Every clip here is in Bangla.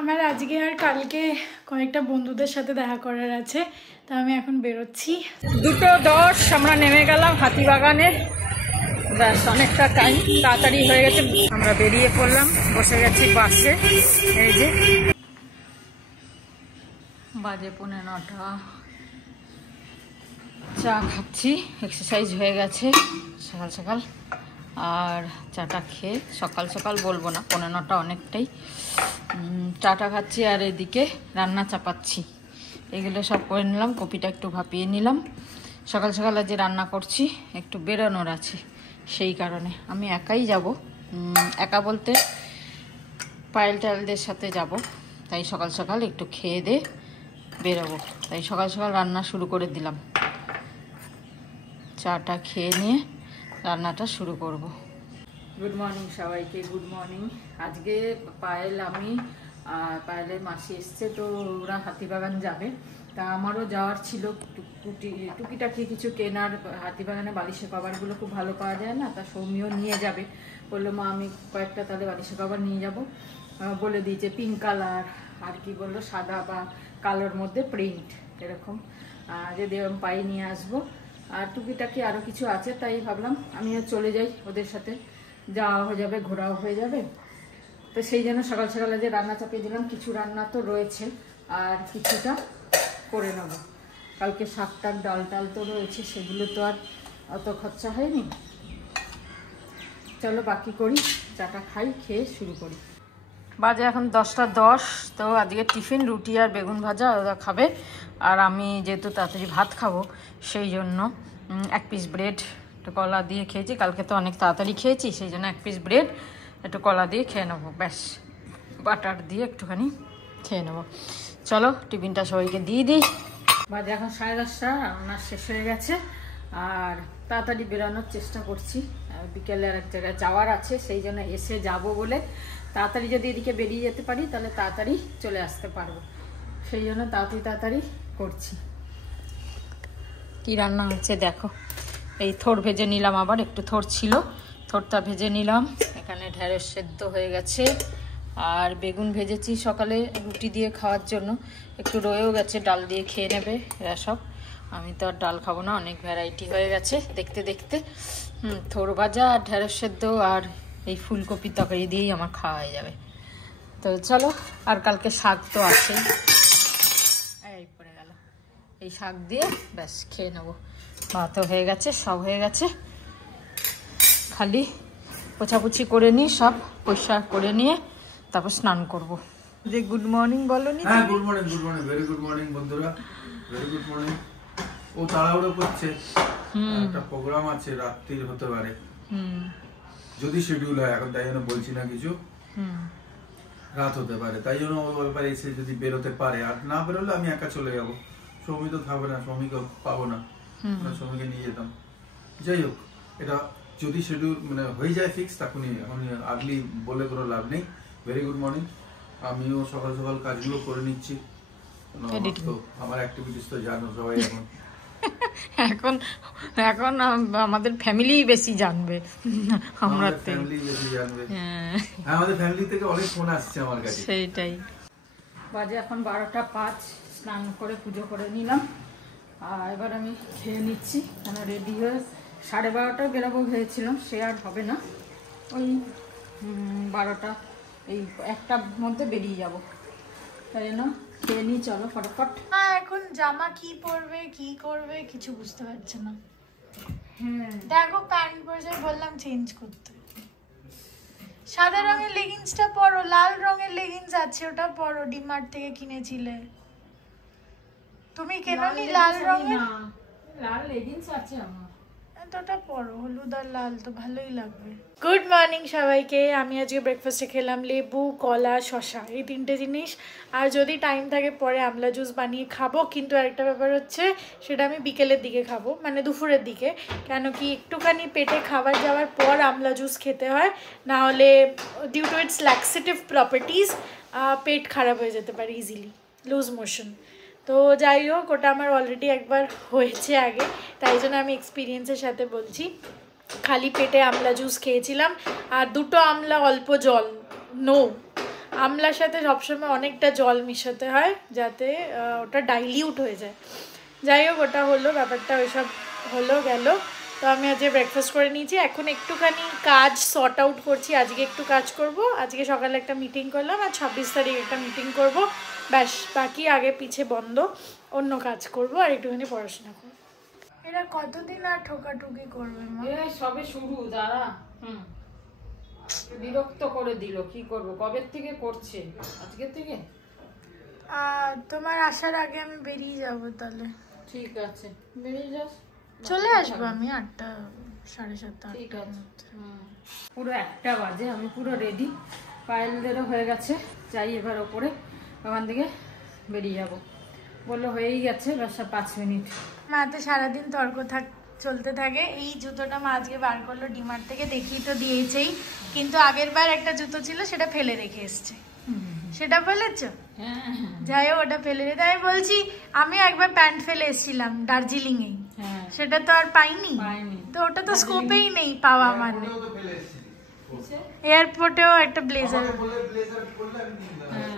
আমার আজকে আর কালকে কয়েকটা বন্ধুদের সাথে দেখা করার আছে, তা আমি এখন বেরোচ্ছি। 2:10 আমরা নেমে গেলাম হাতিবাগানে। ব্যাস অনেকটা টাইম তাড়াতাড়ি হয়ে গেছে, আমরা বেরিয়ে পড়লাম, বসে গেছি বাসে। এই যে বাজে 9:15, চা খাচ্ছি, এক্সারসাইজ হয়ে গেছে সকাল সকাল। আর চাটা খেয়ে সকাল সকাল বলবো না, 9:15 অনেকটাই। চাটা খাচ্ছি আর এদিকে রান্না চাপাচ্ছি। এগুলো সব করে নিলাম, কপিটা একটু ভাপিয়ে নিলাম। সকাল সকাল যে রান্না করছি, একটু বেরোনোর আছে, সেই কারণে আমি একাই যাব। একা বলতে পায়েল টায়েলদের সাথে যাব, তাই সকাল সকাল একটু খেয়ে দিয়ে বেরোবো, তাই সকাল সকাল রান্না শুরু করে দিলাম। চাটা খেয়ে নিয়ে রান্নাটা শুরু করব। গুড মর্নিং সবাইকে, গুড মর্নিং। আজকে পায়েল, আমি আর পায়েলের মাসি এসছে, তো ওরা হাতিবাগান যাবে। তা আমারও যাওয়ার ছিল, টুকিটাকি কিছু কেনার। হাতিবাগানে বালিশের কভারগুলো খুব ভালো পাওয়া যায় না, তা সৌমিও নিয়ে যাবে। বললো মা আমি কয়েকটা তাহলে বালিশের কভার নিয়ে যাব। বলে দিয়েছে পিঙ্ক কালার, আর কি বললো সাদা বা কালোর মধ্যে প্রিন্ট এরকম, যদি আমি পাই নিয়ে আসবো। আর টুকিটাকি আরও কিছু আছে, তাই ভাবলাম আমিও চলে যাই ওদের সাথে, যাওয়া হয়ে যাবে, ঘোরাও হয়ে যাবে। তো সেই জন্য সকাল সকালে যে রান্না চাপিয়ে দিলাম। কিছু রান্না তো রয়েছে আর কিছুটা করে নেব। কালকে শাক টাক ডাল টাল তো রয়েছে, সেগুলো তো আর অত খরচা হয়নি। চলো বাকি করি, চাটা খাই, খেয়ে শুরু করি। বাজে এখন 10:10। তো আজকে টিফিন রুটি আর বেগুন ভাজা ওরা খাবে, আর আমি যেহেতু তাড়াতাড়ি ভাত খাবো সেই জন্য 1 পিস ব্রেড একটু কলা দিয়ে খেয়েছি। কালকে তো অনেক তাড়াতাড়ি খেয়েছি, সেই জন্য 1 পিস ব্রেড একটু কলা দিয়ে খেয়ে নেবো, ব্যাস বাটার দিয়ে একটুখানি খেয়ে নেবো। চলো টিফিনটা সবাইকে দিয়ে দিই। বাজে এখন 10:30, রান্না শেষ হয়ে গেছে। আর তাড়াতাড়ি বেরোনোর চেষ্টা করছি, বিকেলে আর এক জায়গায় যাওয়ার আছে, সেই জন্য এসে যাব বলে তাড়াতাড়ি যদি এদিকে বেরিয়ে যেতে পারি তাহলে তাড়াতাড়ি চলে আসতে পারবো, সেই জন্য তাড়াতাড়ি করছি। কি রান্না হচ্ছে দেখো। এই থোড় ভেজে নিলাম, আবার একটু থোড় ছিল, থোড়টা ভেজে নিলাম। এখানে ঢেঁড়স সেদ্ধ হয়ে গেছে, আর বেগুন ভেজেছি সকালে রুটি দিয়ে খাওয়ার জন্য, একটু রয়েও গেছে, ডাল দিয়ে খেয়ে নেবে এরা সব। আমি তো আর ডাল খাবো না, অনেক ভ্যারাইটি হয়ে গেছে দেখতে দেখতে। থোড় ভাজা আর ঢেঁড়স সেদ্ধ আর এই ফুলকপি তরকারি দিয়েই আমার খাওয়া হয়ে যাবে। তো চলো, আর কালকে শাক তো আছেই, এই পড়ে গেল, এই শাক দিয়ে ব্যাস খেয়ে নেবো। ভাতও হয়ে গেছে, সব হয়ে গেছে, খালি পোছাপুছি করে নিই, সব পরিষ্কার করে নিয়ে তারপর স্নান করব। যে গুড মর্নিং বলো নি? হ্যাঁ good morning, good morning, very good morning বন্ধুরা, ভেরি গুড মর্নিং। ও তাড়াহুড়ো করছে, একটা প্রোগ্রাম আছে, রাত্রির হতে পারে, যদি শিডিউল হয়, এখন তাই জন্য বলছি না কিছু, রাত হতে পারে, তাই জন্য ও ব্যাপারে এসে যদি বেরোতে পারে, আর না বেরোলে আমি একা চলে যাবো। সৌমি তো থাকবে না, সৌমিকে পাবো না, সৌমিকে নিয়ে যেতাম। যাই হোক, এটা যদি শিডিউল মানে হয়ে যায় ফিক্স, তখনই, এখন আগলি বলে কোনো লাভ নেই। Very good morning. আমিও সকাল সকাল কাজগুলো করে নিচ্ছি, তো আমার অ্যাক্টিভিটিস তো জানো সবাই। এখন এখন আমাদের ফ্যামিলি বেশি জানবে, আমরা ফ্যামিলি বেশি জানবে। হ্যাঁ, আমাদের ফ্যামিলি থেকে অনেক ফোন আসছে আমার কাছে। সেইটাই। বাজে এখন 12:05, স্নান করে পুজো করে নিলাম, আর এবার আমি খেয়ে নিচ্ছি। কেন রেডি হয়ে 12:30 বেরোবো ভেবেছিলাম, সে আর হবে না, ওই 12টা এই 1টার মধ্যে বেরিয়ে যাব, তাই জন্য খেয়ে নিই। চলো ফটাফট। এখন জামা কি পরবে কি করবে কিছু বুঝতে পারছে না। হ্যাঁ দেখো প্যান্ট পরে বললাম চেঞ্জ করতে, সাদা রঙের লেগিংসটা পরো, লাল রঙের লেগিংস আছে ওটা পরো, ডিমার্ট থেকে কিনেছিলে তুমি, কেননি লাল রঙের? লাল লেগিংস আছে আমার, ওটা পরো, হলুদ আর লাল তো ভালোই লাগবে। গুড মর্নিং সবাইকে। আমি আজকে ব্রেকফাস্টে খেলাম লেবু, কলা, শশা, এই 3টে জিনিস। আর যদি টাইম থাকে পরে আমলা জুস বানিয়ে খাবো, কিন্তু আরেকটা ব্যাপার হচ্ছে সেটা আমি বিকেলের দিকে খাবো, মানে দুপুরের দিকে। কেন কি একটুখানি পেটে খাবার যাওয়ার পর আমলা জুস খেতে হয়, না হলে due to its laxative properties পেট খারাপ হয়ে যেতে পারে ইজিলি, লুজ মোশন। তো যাই হোক, ওটা আমার অলরেডি একবার হয়েছে আগে, তাই জন্য আমি এক্সপিরিয়েন্সের সাথে বলছি। খালি পেটে আমলা জুস খেয়েছিলাম, আর 2টো আমলা, অল্প জল, নো আমলার সাথে সবসময় অনেকটা জল মিশাতে হয় যাতে ওটা ডাইলিউট হয়ে যায়। যাই হোক, ওটা হলো, ব্যাপারটা ওইসব হলো গেল। তো আমি আজকে ব্রেকফাস্ট করে নিয়েছি, এখন একটুখানি কাজ সর্ট আউট করছি। আজকে একটু কাজ করব, আজকে সকালে একটা মিটিং করলাম আর 26 তারিখ একটা মিটিং করব, ব্যাস। বাকি আগে পিছে বন্ধ, অন্য কাজ করব আর একটুখানি পড়াশোনা করব। এরা কতদিন আর ঠোকাঠুকি করবে মা? সবে শুরু দাঁড়া। বিরক্ত করে দিল, কি করব, কবে থেকে করছে? আজকে থেকে। তোমার আসার আগে আমি বেরিয়ে যাব তাহলে। ঠিক আছে, বেরিয়ে যাস। চলে আসবো আমি 8টা 7:30। ঠিক আছে। পুরো 1টা বাজে, আমি পুরো রেডি, পায়েলদেরও হয়ে গেছে। যাই এবার ওপরে, ওখান থেকে বেরিয়ে যাব। বললো হয়েই গেছে, বাসা 5 মিনিট। মাতে সারাদিন তর্ক চলতে থাকে। এই জুতোটা মা আজকে বার করলো ডিমার্ট থেকে, দেখিয়ে তো দিয়েছেই, কিন্তু আগের বার একটা জুতো ছিল সেটা ফেলে রেখে এসছে। সেটা বলেছো? যাই হোক, ওটা ফেলে রেখে আমি বলছি আমি একবার প্যান্ট ফেলে এসেছিলাম দার্জিলিং এ, সেটা তো আর পাইনি, তো ওটা তো স্কোপেই নেই পাওয়া। মানে এয়ারপোর্টেও একটা ব্লেজার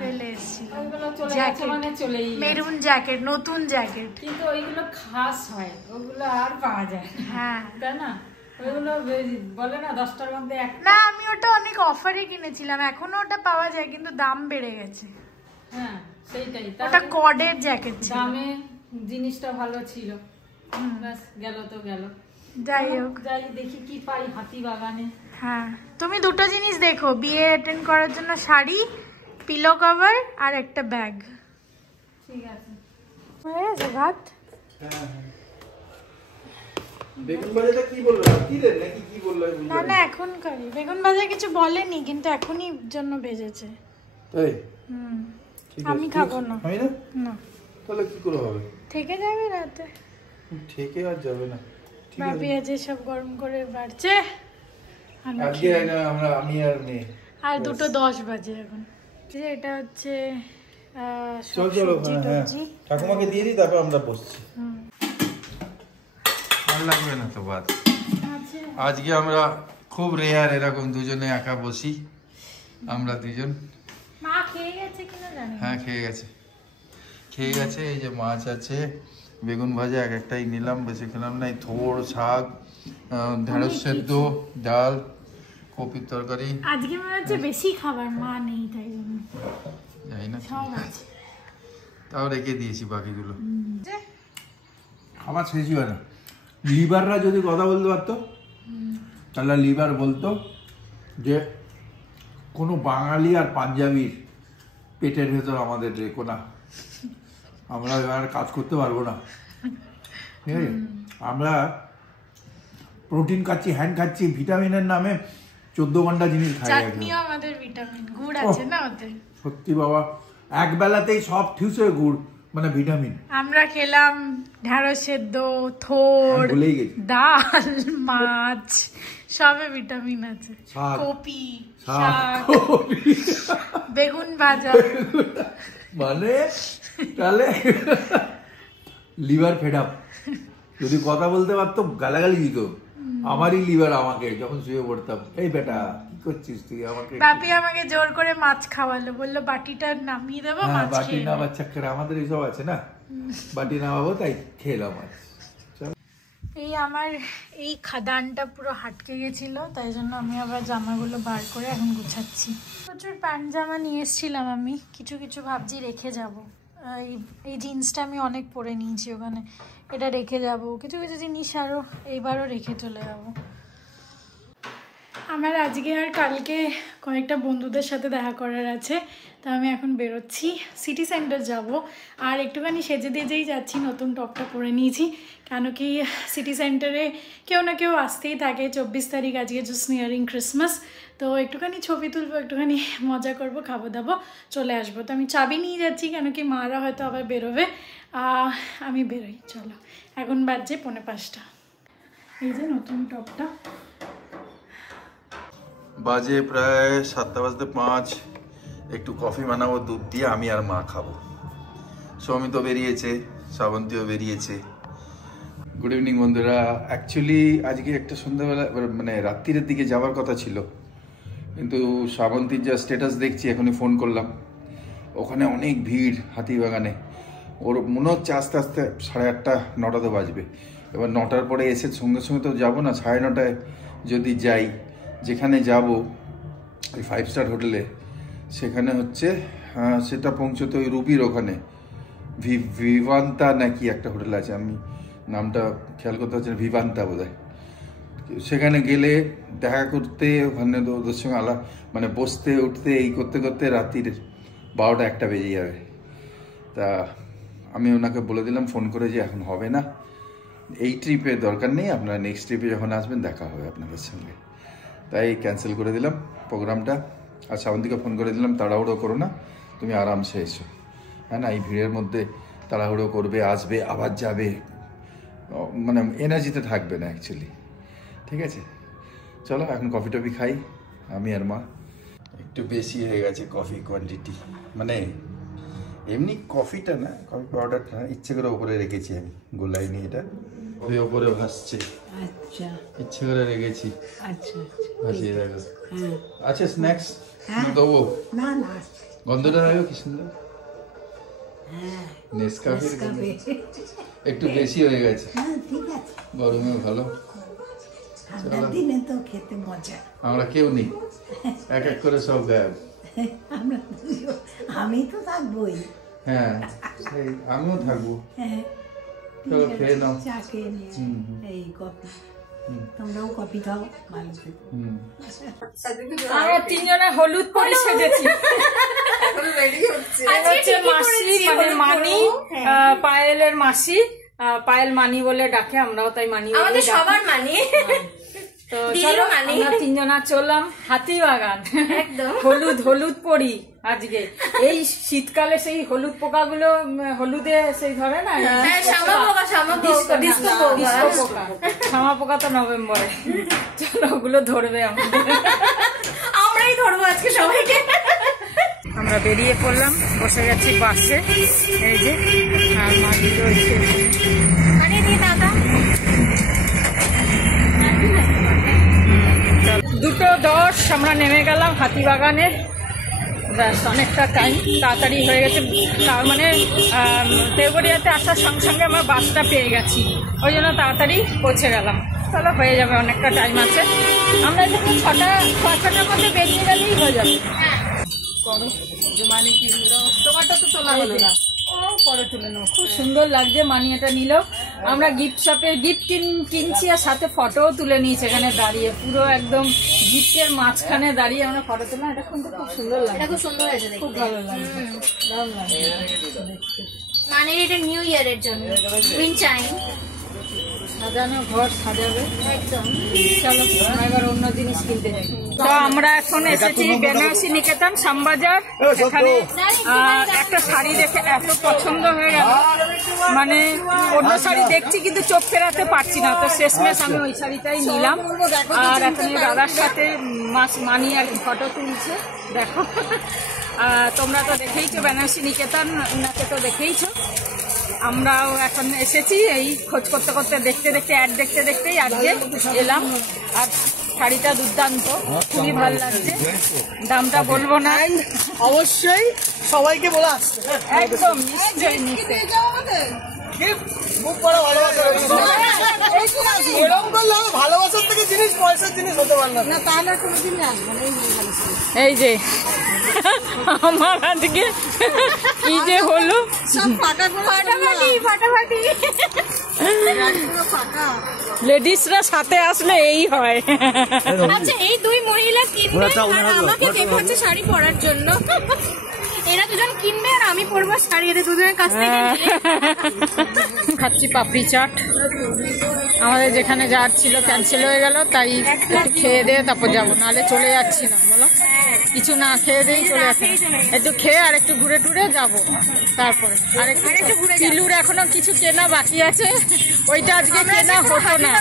ফেলে এসেছিল, মেরুন জ্যাকেট, নতুন জ্যাকেট, কিন্তু ওইগুলো খাস হয়, ওগুলো আর পাওয়া যায়। হ্যাঁ তাই না? ওইগুলো বলে না 10টার মধ্যে না, আমি ওটা অনেক অফারে কিনেছিলাম, এখনো ওটা পাওয়া যায় কিন্তু দাম বেড়ে গেছে। হ্যাঁ সেইটাই, ওটা কর্ডের জ্যাকেট ছিল, দামে জিনিসটা ভালো ছিল, ব্যাস গেল তো গেল। যাই হোক, যাই দেখি কি পাই হাতি বাগানে। হ্যাঁ, তুমি দুটো জিনিস দেখো, বিয়ে অ্যাটেন্ড করার জন্য শাড়ি, পিলো কভার আর একটা ব্যাগ। ঠিক আছে, হয়ে গেছে ভাত। বেগুন ভাজাটা কি বললো? কি রে নাকি কি বললো? না না, এখনকারই বেগুন ভাজা কিছু বলেনি, কিন্তু এখনই জন্য ভেজেছে। তাই? আমি খাবো না। আমি না? না। তাহলে কি করে হবে? থেকে যাবে রাতে। থেকে আর যাবে না। ভাবি আজ সব গরম করে বাড়ছে। আজকে আমি আর মেয়ে। আর 2:10 বাজে এখন। এটা হচ্ছে চলো ঠাকুমাকে দিয়ে দিই, তারপর আমরা বসছি। ভালো লাগবে না তো ভাত। আজকে আমরা খুব রেয়ার এরকম দুজনে একা বসি, আমরা দুজন। মা খেয়ে গেছে কিনা জানি। হ্যাঁ খেয়ে গেছে। এই যে মাছ আছে, বেগুন ভাজা এক একটাই নিলাম, বেশি খেলাম না। থোড়, শাক, ঢেঁড়স সেদ্ধ, ডাল, কপির তরকারি। আজকে মনে হচ্ছে বেশি খাবার, মা নেই তাই জন্য। জানি না, সব আছে, তাও রেখে দিয়েছি বাকিগুলো। খাবার শেষই হয় না। লিভাররা যদি কথা বলতে পারতো, তাহলে লিভার বলতো যে কোনো বাঙালি আর পাঞ্জাবির পেটের ভেতর আমাদের রেখো না, আমরা এবার কাজ করতে পারবো না। ঠিক আছে, আমরা প্রোটিন খাচ্ছি, হ্যান্ড খাচ্ছি, ভিটামিনের নামে 14 ঘন্টা জিনিস খাই। চাটনিও আমাদের ভিটামিন, গুড় আছে না ওতে। সত্যি বাবা, এক বেলাতেই সব ঠিউসে গুড়, মানে ভিটামিন। আমরা খেলাম ঢেঁড়স সেদ্ধ, থোড়, ডাল, মাছ, সবে ভিটামিন আছে। কপি, শাক, বেগুন ভাজা, মানে তাহলে লিভার ফেড আপ। যদি কথা বলতে পারতো গালাগালি দিত। আমারই লিভার আমাকে যখন শুয়ে পড়তাম, এই বেটা কি করছিস তুই আমাকে। বাপি আমাকে জোর করে মাছ খাওয়ালো, বললো বাটিটা নামিয়ে দেবো, মাছ বাটি নামার চক্করে আমাদের এইসব আছে না, বাটি নামাবো তাই খেলাম মাছ। এই আমার এই খাদানটা পুরো হাটকে গেছিল, তাই জন্য আমি আবার জামাগুলো বার করে এখন গুছাচ্ছি। প্রচুর প্যান্ট জামা নিয়ে এসেছিলাম আমি, কিছু কিছু ভাবছি রেখে যাব। এই জিন্সটা আমি অনেক পরে নিয়েছি ওখানে, এটা রেখে যাব। কিছু কিছু জিনিস আরও এইবারও রেখে চলে যাব। আমার আজকে আর কালকে কয়েকটা বন্ধুদের সাথে দেখা করার আছে, তো আমি এখন বেরোচ্ছি, সিটি সেন্টার যাব। আর একটুখানি সেজে দেজেই যাচ্ছি, নতুন টপটা পরে নিয়েছি, কেন কি সিটি সেন্টারে কেউ না কেউ আসতেই থাকে। 24 তারিখ আজকে জাস্ট নিয়ারিং ক্রিসমাস, তো একটুখানি ছবি তুলবো, একটুখানি মজা করব, খাবো দাবো, চলে আসবো। তো আমি চাবি নিয়ে যাচ্ছি, কেন কি মারা হয়তো আবার বেরোবে। আমি বেরোই, চলো। এখন বাজছে 4:45। এই যে নতুন টপটা, বাজে প্রায় 7:05। একটু কফি বানাবো দুধ দিয়ে, আমি আর মা খাবো। সৌমি তো বেরিয়েছে, শ্রাবন্তীও বেরিয়েছে। গুড ইভিনিং বন্ধুরা। অ্যাকচুয়ালি আজকে একটা সন্ধ্যাবেলা মানে রাত্রির দিকে যাওয়ার কথা ছিল, কিন্তু শ্রাবন্তীর যা স্ট্যাটাস দেখছি, এখনই ফোন করলাম, ওখানে অনেক ভিড় হাতিবাগানে। ওর মনে হচ্ছে আস্তে আস্তে 8:30 9টা তো বাজবে। এবার 9টার পরে এসে সঙ্গে সঙ্গে তো যাবো না, 9:30 যদি যাই, যেখানে যাব ওই 5 স্টার হোটেলে, সেখানে হচ্ছে সেটা পৌঁছতে ওই রুবির ওখানে ভিভান্তা নাকি একটা হোটেল আছে, আমি নামটা খেয়াল করতে পারছি না, ভিভান্তা বোধহয়। সেখানে গেলে দেখা করতে, ওখানে ওদের সঙ্গে মানে বসতে উঠতে এই করতে করতে রাত্রির 12টা 1টা বেজে যাবে। তা আমি ওনাকে বলে দিলাম ফোন করে যে এখন হবে না, এই ট্রিপে দরকার নেই, আপনারা নেক্সট ট্রিপে যখন আসবেন দেখা হবে আপনাদের সঙ্গে। তাই ক্যান্সেল করে দিলাম প্রোগ্রামটা। আর শ্রাবন্তীকে ফোন করে দিলাম, তাড়াহুড়ো করো না, তুমি আরামসে এসো, হ্যাঁ না, এই ভিড়ের মধ্যে তাড়াহুড়ো করবে, আসবে আবার যাবে, মানে এনার্জিতে থাকবে না অ্যাকচুয়ালি। ঠিক আছে, চলো এখন কফি টফি খাই আমি আর মা। একটু বেশি হয়ে গেছে কফি কোয়ান্টিটি, মানে এমনি কফিটা না, কফি পাউডারটা না, ইচ্ছে করে ওপরে রেখেছি আমি, গোলাইনি এটা, ওই ওপরে ভাসছে। আচ্ছা, ইচ্ছে করে রেখেছি। আচ্ছা ভাসিয়ে রাখো। আচ্ছা স্ন্যাক্স দেবো? না না, গন্ধটা রাখো কি সুন্দর। নেসকাফে একটু বেশি হয়ে গেছে, গরমে ভালো, আমরা কেউ নেই, এক এক করে সব গায়েব। আমি তো থাকবোই, হ্যাঁ আমিও থাকবো। চলো খেয়ে নাও, চা খেয়ে নিয়ে এই কফি, তোমরাও কফি খাও, ভালো থেকো। আমরা তিনজনে হলুদ পরে সেজেছি। মাসি মানে মানি, পায়েলের মাসি, পায়েল মানি বলে ডাকে, আমরাও তাই মানি, আমাদের সবার মানি। তো চলো আমরা তিনজনা চললাম হাতিবাগান, একদম হলুদ পরি আজকে। এই শীতকালে সেই হলুদ পোকাগুলো হলুদে সেই ধরে না, শামা পোকা তো নভেম্বরে, চলো ওগুলো ধরবে, আমরাই ধরবো আজকে সবাইকে। আমরা বেরিয়ে পড়লাম, বসে গেছি বাসে, এই যে আর মাটি রয়েছে। দাদা 2:10 আমরা নেমে গেলাম হাতিবাগানে। ব্যাস অনেকটা টাইম তাড়াতাড়ি হয়ে গেছে, তার মানে দেওঘরিয়াতে আসার সঙ্গে সঙ্গে আমরা বাসটা পেয়ে গেছি, ওই জন্য তাড়াতাড়ি পৌঁছে গেলাম। চলো হয়ে যাবে, অনেকটা টাইম আছে, আমরা যখন 6টার মধ্যে বেরিয়ে গেলেই হয়ে যাবে। মানি কিনলো, তোমারটা তো তোলা হলো না, পরে তুলে নেবো। খুব সুন্দর লাগছে, মানি এটা নিল। আমরা গিফট শপে গিফট কিনছি আর সাথে ফটোও তুলে নিয়েছি এখানে দাঁড়িয়ে, পুরো একদম গিফটের মাঝখানে দাঁড়িয়ে আমরা ফটো তুললাম। এটা কিন্তু খুব সুন্দর লাগছে, খুব সুন্দর হয়েছে, খুব ভালো লাগছে, দারুণ লাগছে। মানে এটা নিউ ইয়ারের জন্য উইন চাইন সাজানো ঘর সাজাবে একদম। চলো আমরা এবার অন্য জিনিস কিনতে যাই। তো আমরা এখন এসেছি বেনারসি নিকেতন শ্যামবাজার। এখানে একটা শাড়ি দেখে এত পছন্দ হয়ে গেল, মানে অন্য শাড়ি দেখছি কিন্তু চোখ ফেরাতে পারছি না, তো শেষমেশ আমি ওই শাড়িটাই নিলাম। আর এখন দাদার সাথে মানি আর ফটো তুলছে, দেখো। তোমরা তো দেখেইছো বেনারসি নিকেতন, ওনাকে তো দেখেইছো। আমরাও এখন এসেছি এই খোঁজ করতে করতে, দেখতে দেখতে অ্যাড দেখতে দেখতেই আজকে এলাম। আর শাড়িটা দুর্দান্ত, খুবই ভালো লাগছে। দামটা বলবো না, অবশ্যই সবাইকে বলে আসছে, একদম নিশ্চয়ই নিশ্চয়ই। এরকম করলে ভালোবাসার থেকে জিনিস পয়সার জিনিস হতে পারলাম না, তাহলে কোনোদিনই আসবো না। এই যে আমার আজকে কি যে হলো, ফাটাফাটি লেডিসরা সাথে আসলে এই হয়। আচ্ছা, এই দুই মহিলা কিনবে আর আমাকে দেবে হচ্ছে শাড়ি পরার জন্য। এরা দুজন কিনবে আর আমি পরবো শাড়ি, এদের দুজনের কাছ থেকে। খাচ্ছি পাপড়ি চাট, আমাদের যেখানে যাওয়ার ছিল ক্যান্সেল হয়ে গেল, তাই একটু খেয়ে দিয়ে তারপর যাবো, নাহলে চলে যাচ্ছিলাম। বলো, কিছু না খেয়ে দিয়েই চলে যাচ্ছি, একটু খেয়ে আর একটু ঘুরে টুরে যাবো। তারপরে আর একটু কিলুর এখনো কিছু কেনা বাকি আছে, ওইটা আজকে কেনা হতো না,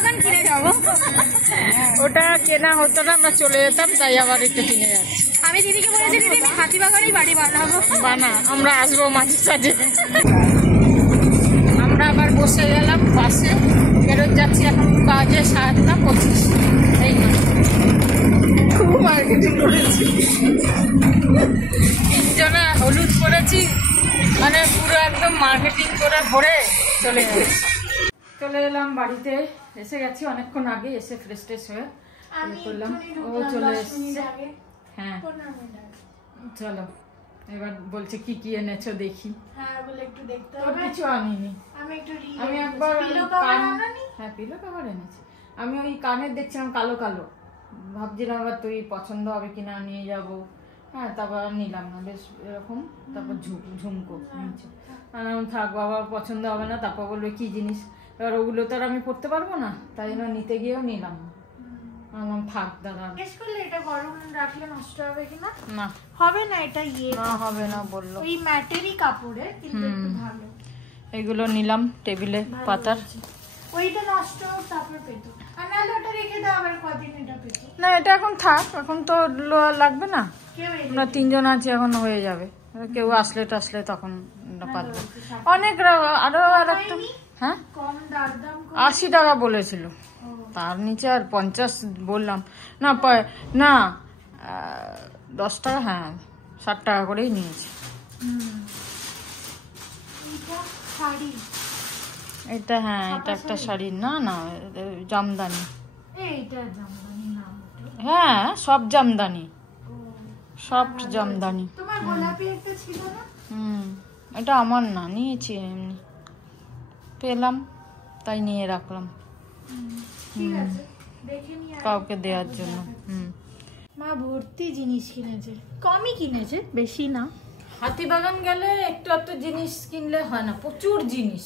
ওটা কেনা হতো না, আমরা চলে যেতাম, তাই আবার একটু কিনে যাচ্ছি। আমি দিদিকে বলেছি, দিদি হাতিবাগানেই বাড়ি বানাবো, বানা, আমরা আসবো মাঝে সাঝে। আমরা আবার বসে গেলাম বাসে, ফেরত যাচ্ছি, এখন বাজে 7:25। এই খুব মার্কেটিং করেছি, তিনজনে হলুদ করেছি, মানে পুরো একদম মার্কেটিং করে ভরে চলে এলাম বাড়িতে। এসে গেছি অনেকক্ষণ আগে, এসে ফ্রেশ ট্রেশ হয়ে করলাম। ও চলে এসছে। হ্যাঁ চলো, এবার বলছে কি কি এনেছো দেখি। হ্যাঁ বলে একটু দেখতে তোর হবে। কিছু আনিনি, আমি একবার হ্যাঁ পিলো কভার এনেছি। আমি ওই কানের দেখছিলাম কালো কালো, ভাবছিলাম আবার তুই পছন্দ হবে কিনা নিয়ে যাব। হ্যাঁ তারপর নিলাম না, বেশ এরকম। তারপর ঝুমকো নিচে থাক, বাবা পছন্দ হবে না। তারপর বলবে কি জিনিস, এবার ওগুলো তো আর আমি পড়তে পারবো না, তাই জন্য নিতে গিয়েও নিলাম না। থাক দাদা, জিজ্ঞেস করলে এটা গরম রাখলে নষ্ট হবে কিনা? না হবে না, এটা না হবে না বললো। ওই ম্যাটেরই কাপড়ে, কিন্তু একটু ভালো। এগুলো নিলাম টেবিলে পাতার। ওইটা নষ্ট হোক তারপর পেতো, আর নাহলে ওটা রেখে দাও, আবার কদিন এটা পেতো। না এটা এখন থাক, এখন তো লাগবে না। কেউ আমরা তিনজন আছি, এখন হয়ে যাবে। কেউ আসলে টাসলে তখন পারবে। অনেক আরো আর একটা, হ্যাঁ কম দাম 80 টাকা বলেছিল, তার নিচে আর 50 বললাম না। না 10 টাকা, হ্যাঁ 60 টাকা করেই নিয়েছে। শাড়ি এটা হ্যাঁ এটা একটা শাড়ি, না না জামদানি। এইটা জামদানি না? হ্যাঁ সব জামদানি, সফট জামদানি। তোমার গোলাপি একটা ছিল না? এটা আমার না, নিয়েছি এমনি পেলাম তাই নিয়ে রাখলাম, ঠিক আছে দেখে নিয়ে কাউকে দেওয়ার জন্য। মা ভর্তি জিনিস কিনেছে, কমই কিনেছে, বেশি না। হাতিবাগান গেলে একটু একটু জিনিস কিনলে হয় না, প্রচুর জিনিস।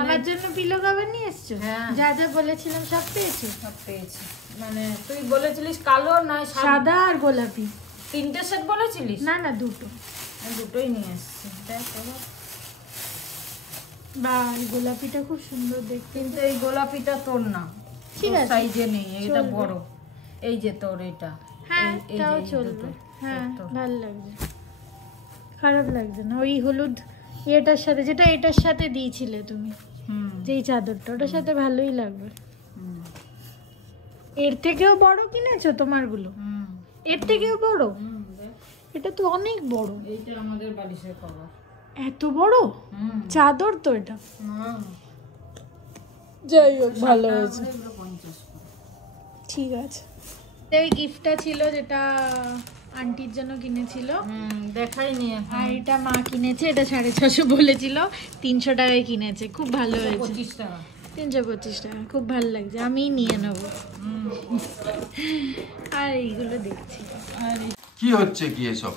আমার জন্য পিলো কভার নিয়ে এসছো? হ্যাঁ যা যা বলেছিলাম সব পেয়েছো? সব পেয়েছি। মানে তুই বলেছিলিস কালো নয় সাদা আর গোলাপি, 3টে সেট বলেছিলিস? না না দুটো, আমি দুটোই নিয়ে এসেছি। দেখ এবার। বা এই গোলাপিটা খুব সুন্দর দেখতে। কিন্তু এই গোলাপিটা তোর না, ঠিক আছে সাইজে নেই, এটা বড়। এই যে তোর এটা, হ্যাঁ এই এটাও যে চলবে। দুটো। হ্যাঁ তোর। ভালো লাগছে, খারাপ লাগছে না। ওই হলুদ এটার সাথে, যেটা এটার সাথে দিয়েছিলে তুমি, যেই চাদরটা, ওটার সাথে ভালোই লাগবে। এর থেকেও বড় কিনেছো তোমারগুলো? এর থেকেও বড়? এটা তো অনেক বড়। এইটা আমাদের বালিশের কভার। এত বড় চাদর তো এটা। যাই হোক ভালো হয়েছে, ঠিক আছে। এই গিফটটা ছিল যেটা আন্টির জন্য কিনেছিল, দেখাইনি। আর এটা মা কিনেছে, এটা 650 বলেছিল, 300 টাকায় কিনেছে। খুব ভালো হয়েছে, 25 টাকা। 325 টাকা, খুব ভালো লাগছে, আমি নিয়ে নেবো। আর এইগুলো দেখছি। কি হচ্ছে কি এসব?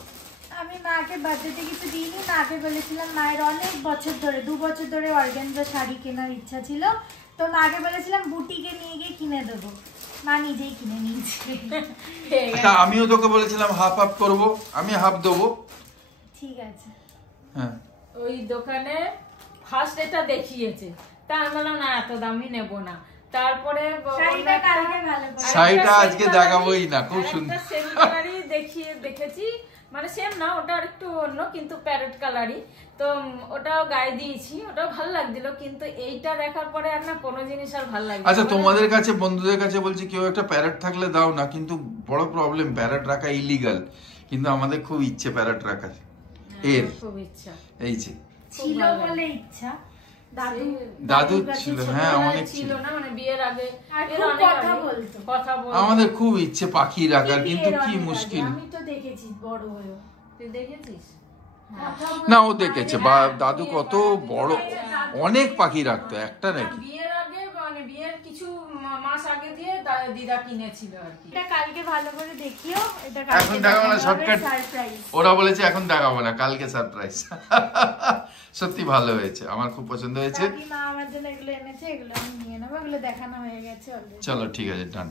আমি মাকে বার্থডেতে কিছু দিইনি, মাকে বলেছিলাম মায়ের অনেক বছর ধরে, 2 বছর ধরে অর্গানজা শাড়ি কেনার ইচ্ছা ছিল, তো মাকে বলেছিলাম বুটিকে নিয়ে গিয়ে কিনে দেবো, মা নিজেই কিনে নিয়েছে। তা আমিও তোকে বলেছিলাম হাফ হাফ করবো, আমি হাফ দেবো। ঠিক আছে। হ্যাঁ ওই দোকানে ফার্স্ট এটা দেখিয়েছে, তা আমি বললাম না এত দামি নেব না। তারপরে শাড়িটা কালকে ভালো করে, শাড়িটা আজকে দেখাবোই না, খুব সুন্দর। সেম কালারই দেখেছি, মানে সেম না, ওটা একটু অন্য, কিন্তু প্যারেট কালারই। তো ওটাও গায়ে দিয়েছি, ওটাও ভালো লাগছিল, কিন্তু এইটা দেখার পরে আর না কোনো জিনিস আর ভালো লাগছে। আচ্ছা তোমাদের কাছে, বন্ধুদের কাছে বলছি, কেউ একটা প্যারেট থাকলে দাও না, কিন্তু বড় প্রবলেম, প্যারেট রাখা ইলিগাল, কিন্তু আমাদের খুব ইচ্ছে প্যারেট রাখার। এর খুব ইচ্ছা, এই যে ছিল বলে ইচ্ছা, দাদু ছিল, হ্যাঁ অনেক ছিল না, মানে বিয়ের আগে কথা বলতো। আমাদের খুব ইচ্ছে পাখি রাখার, কিন্তু কি মুশকিল। আমি তো দেখেছি বড় হয়েও। তুই দেখেছিস? না ও দেখেছে, বা দাদু কত বড়, অনেক পাখি রাখতো, একটা নাকি। বিয়ের আগে, মানে বিয়ের কিছু মাস আগে দিয়ে দিদা কিনেছিল আর কি। এটা কালকে ভালো করে দেখিও, এটা এখন দেখাবো না, শর্টকাট। সারপ্রাইজ। ওরা বলেছে এখন দেখাবো না, কালকে সারপ্রাইজ। সত্যি ভালো হয়েছে, আমার খুব পছন্দ হয়েছে। মা আমার জন্য এগুলো এনেছে, এগুলো আমি নিয়ে নেবো, এগুলো দেখানো হয়ে গেছে অলরেডি। চলো ঠিক আছে, ডান।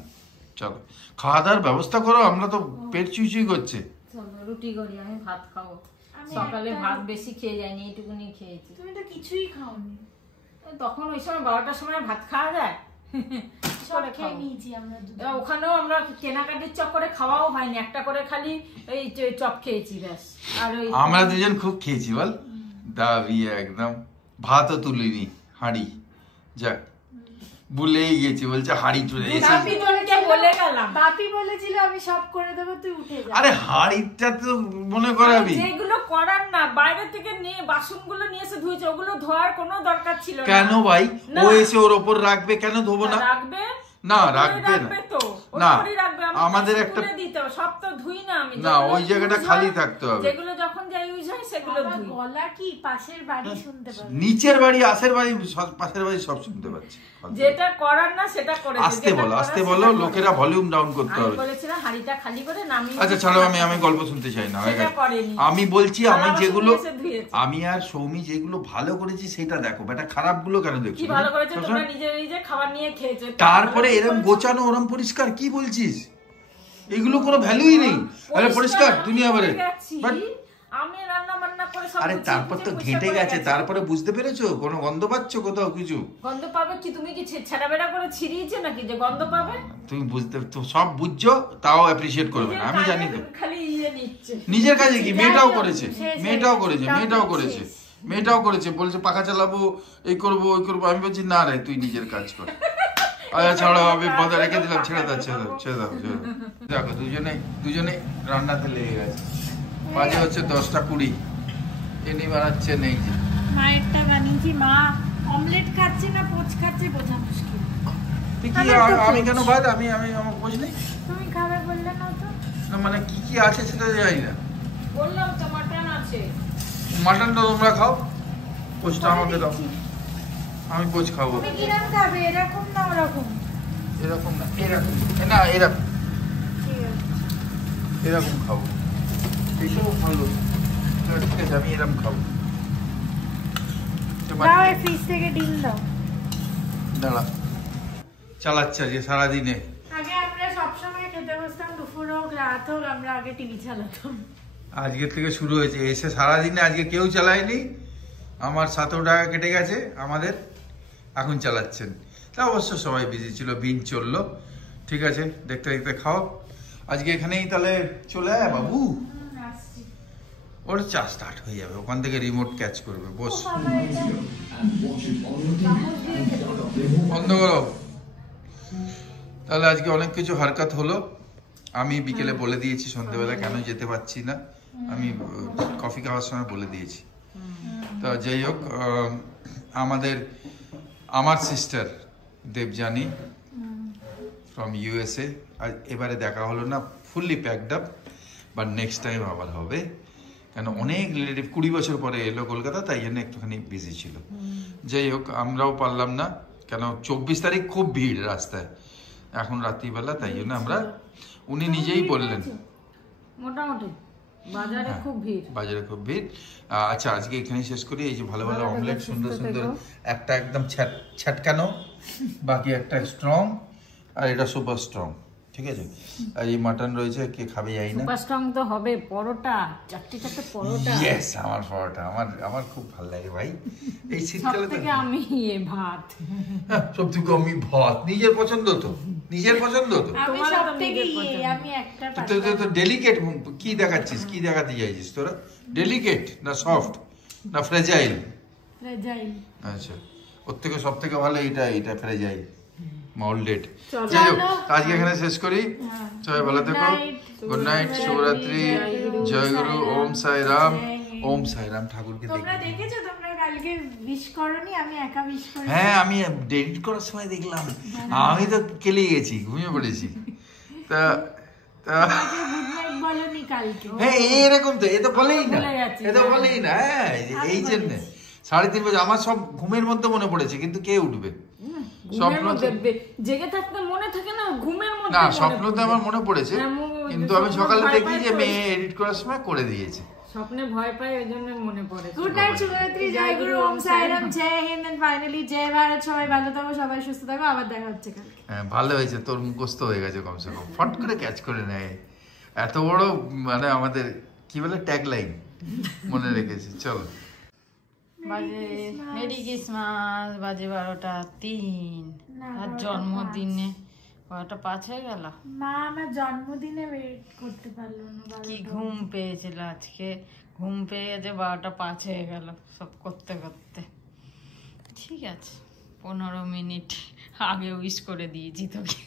চলো খাওয়া দাওয়ার ব্যবস্থা করো, আমরা তো পেট চুইচুই করছে। চলো রুটি করি, আমি ভাত খাবো। সকালে ভাত বেশি খেয়ে যায়নি, এইটুকুনি খেয়েছি। তুমি তো কিছুই খাওনি। তখন ওই সময় 12টার সময় ভাত খাওয়া যায়, সব খেয়ে নিয়েছি আমরা দুজন। ওখানেও আমরা কেনাকাটির চক্করে খাওয়াও হয়নি, একটা করে খালি এই চপ খেয়েছি ব্যাস। আর ওই আমরা দুজন খুব খেয়েছি বল, দাবিয়ে একদম, ভাতও তুলিনি, হাঁড়ি, যাক ভুলেই গেছি, বলছে হাঁড়ি তুলে এসে বলে গেলাম, বাপি বলেছিল আমি সব করে দেবো, তুই উঠে যা। আরে হাড়িটা তো মনে করাবি, যেগুলো করার না, বাইরে থেকে নিয়ে বাসনগুলো নিয়ে এসে ধুয়েছে, ওগুলো ধোয়ার কোনো দরকার ছিল না। কেন ভাই? ও এসে ওর ওপর রাখবে, কেন ধোবো না? রাখবে না, রাখবে না, আমাদের একটা সব তো ধুই না আমি, না, ওই জায়গাটা খালি থাকতে হবে। যেগুলো যখন যা ইউজ হয় সেগুলো ধুই। গলা কি পাশের বাড়ি শুনতে পাবে? নিচের বাড়ি, আশের বাড়ি, পাশের বাড়ি সব শুনতে পাচ্ছি। যেটা করার না সেটা করে আস্তে বলো, আস্তে বলো, লোকেরা ভলিউম ডাউন করতে হবে। বলেছিলাম হাড়িটা খালি করে নামিয়ে। আচ্ছা ছাড়ো, আমি গল্প শুনতে চাই না। আমি বলছি আমি যেগুলো, আমি আর সৌমি যেগুলো ভালো করেছি সেটা দেখো, বেটা খারাপ গুলো কেন দেখছো? কি ভালো করেছো তোমরা, নিজে নিজে খাবার নিয়ে খেয়েছো, তারপরে এরকম গোছানো, ওরম পরিষ্কার, কি বলছিস? এগুলো কোনো ভ্যালুই নেই। আরে পরিষ্কার দুনিয়া ভরে, আমি রান্না বান্না করে সব। আরে তারপর তো ঘেঁটে গেছে, তারপরে বুঝতে পেরেছো কোনো গন্ধ পাচ্ছো কোথাও কিছু? গন্ধ পাবে কি? তুমি কি ছেঁড়াবেড়া করে ছিড়িয়েছো নাকি যে গন্ধ পাবে? তুমি বুঝতে তো সব বুঝছো, তাও অ্যাপ্রিশিয়েট করবে না, আমি জানি তো। খালি ইয়ে নিচ্ছে নিজের কাজে কি? মেয়েটাও করেছে, মেয়েটাও করেছে, বলছে পাখা চালাবো, এই করবো ওই করবো। আমি বলছি না রে, তুই নিজের কাজ কর। আচ্ছা ছাড়ো, আমি বাজার রেখে দিলাম, ছেড়ে দাও। দেখো দুজনে রান্নাতে লেগে গেছে। বাজে হচ্ছে 10টা 20, এনি বানাচ্ছে নেই যে। মায়েরটা বানিয়েছি, মা অমলেট খাচ্ছে না পোচ খাচ্ছে বোঝা মুশকিল। আমি কেন বাদ? আমি আমার বোঝ নেই। তুমি খাবে বললে না তো? না মানে কি আছে সেটা জানি না। বললাম তো মাটন আছে। মাটনটা তোমরা খাও, পোচটা আমাকে দাও, আমি পোচ খাবো। তুমি কিরকম খাবে, এরকম না ওরকম? এরকম না, এরকম খাবো। এইসব ভালো, ঠিক আছে, আমি এরকম খাবো। দাও ফ্রিজ থেকে ডিম দাও। দাঁড়া, চালাচ্ছে আজকে সারাদিনে। আগে আমরা সবসময় খেতে বসতাম, দুপুর হোক রাত হোক আমরা আগে টিভি চালাতাম। আজকে থেকে শুরু হয়েছে, এসে সারাদিনে আজকে কেউ চালায়নি। আমার 17 টাকা কেটে গেছে আমাদের, এখন চালাচ্ছেন। তা অবশ্য সবাই বিজি ছিল, বিন চললো, ঠিক আছে, দেখতে দেখতে খাও। আজকে এখানেই তাহলে চলে আয় বাবু, ওর চা স্টার্ট হয়ে যাবে, ওখান থেকে রিমোট ক্যাচ করবে। বস, বন্ধ করো। তাহলে আজকে অনেক কিছু হারকাত হলো। আমি বিকেলে বলে দিয়েছি সন্ধ্যেবেলা কেন যেতে পারছি না, আমি কফি খাওয়ার সময় বলে দিয়েছি। তো যাই হোক, আমার সিস্টার দেবযানী ফ্রম USA, এবারে দেখা হলো না, fully packed up, but next time আবার হবে। কেন অনেক রিলেটিভ 20 বছর পরে এলো কলকাতা, তাই জন্য একটুখানি বিজি ছিল। যাই হোক, আমরাও পারলাম না, কেন 24 তারিখ খুব ভিড় রাস্তায়, এখন রাত্রিবেলা, তাই জন্য উনি নিজেই বললেন মোটামুটি বাজারে খুব ভিড়। আচ্ছা আজকে এখানেই শেষ করি। এই যে ভালো ভালো অমলেট, সুন্দর সুন্দর, একটা একদম ছ্যাটকানো, বাকি একটা স্ট্রং, আর এটা সুপার স্ট্রং, ঠিক আছে। আর এই মাটন রয়েছে, কে খাবে জানি না। সুপার স্ট্রং তো হবে, পরোটা, চারটে পরোটা। ইয়েস, আমার পরোটা আমার খুব ভালো লাগে ভাই। এই শীতকালে থেকে আমি ভাত, সব থেকে আমি ভাত, নিজের পছন্দ তো। আমি সব থেকে আমি একটা তো ডেলিকেট কি দেখাচ্ছিস, কি দেখাতে চাইছিস তোরা? ডেলিকেট না সফট না ফ্রেজাইল? আচ্ছা, ওর থেকে সব থেকে ভালো এটা ফ্রেজাইল, মোল্ডেড। যাই হোক, আজকে এখানে শেষ করি। সবাই ভালো থেকো, গুড নাইট, শুভরাত্রি, জয় গুরু, ওম সাই রাম। ওম সাই রাম ঠাকুরকে দেখেছো তোমরা কালকে উইশ করনি, আমি একা উইশ করি। হ্যাঁ, আমি ডেলিট করার সময় দেখলাম, আমি তো কেলে গেছি, ঘুমিয়ে পড়েছি। তা বলনি কালকে? হ্যাঁ, এরকম তো, এ তো বলেই না, হ্যাঁ, এই জন্য 3:30 বাজে আমার সব ঘুমের মধ্যে মনে পড়েছে, কিন্তু কে উঠবে? স্বপ্ন জেগে থাকতে মনে থাকে না, ঘুমের মধ্যে না, স্বপ্নতে আমার মনে পড়েছে, কিন্তু আমি সকালে দেখি যে মেয়ে এডিট করার সময় করে দিয়েছে। স্বপ্নে ভয় পাই, ওই জন্য মনে পড়ে। গুড নাইট, শুভরাত্রি, জয় গুরু, ওম সাই রাম, জয় হিন্দ, এন্ড ফাইনালি জয় ভারত। সবাই ভালো থাকো, সবাই সুস্থ থাকো, আবার দেখা হচ্ছে কালকে। হ্যাঁ, ভালো হয়েছে, তোর মুখস্থ হয়ে গেছে কমসে কম, ফট করে ক্যাচ করে নেয়। এত বড় মানে আমাদের কি বলে ট্যাগলাইন মনে রেখেছি। চলো, মেরি ক্রিসমাস, বাজে 12:03, আর জন্মদিনে 12:05 হয়ে গেল। মা আমার জন্মদিনে ওয়েট করতে পারলো না, কি ঘুম পেয়েছিল আজকে, ঘুম পেয়ে গেছে, 12:05 হয়ে গেল সব করতে করতে। ঠিক আছে, 15 মিনিট আগে উইশ করে দিয়েছি তোকে।